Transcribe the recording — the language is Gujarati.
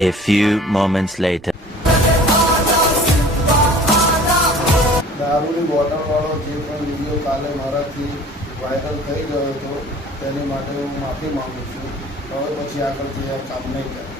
A few moments later. દારૂની બોટલવાળો જે પણ વિડીયો કાલે મારાથી વાયરલ થઈ ગયો હતો તેની માટે હું માફી માગું છું. હવે પછી આગળથી આ કામ નહીં કરે.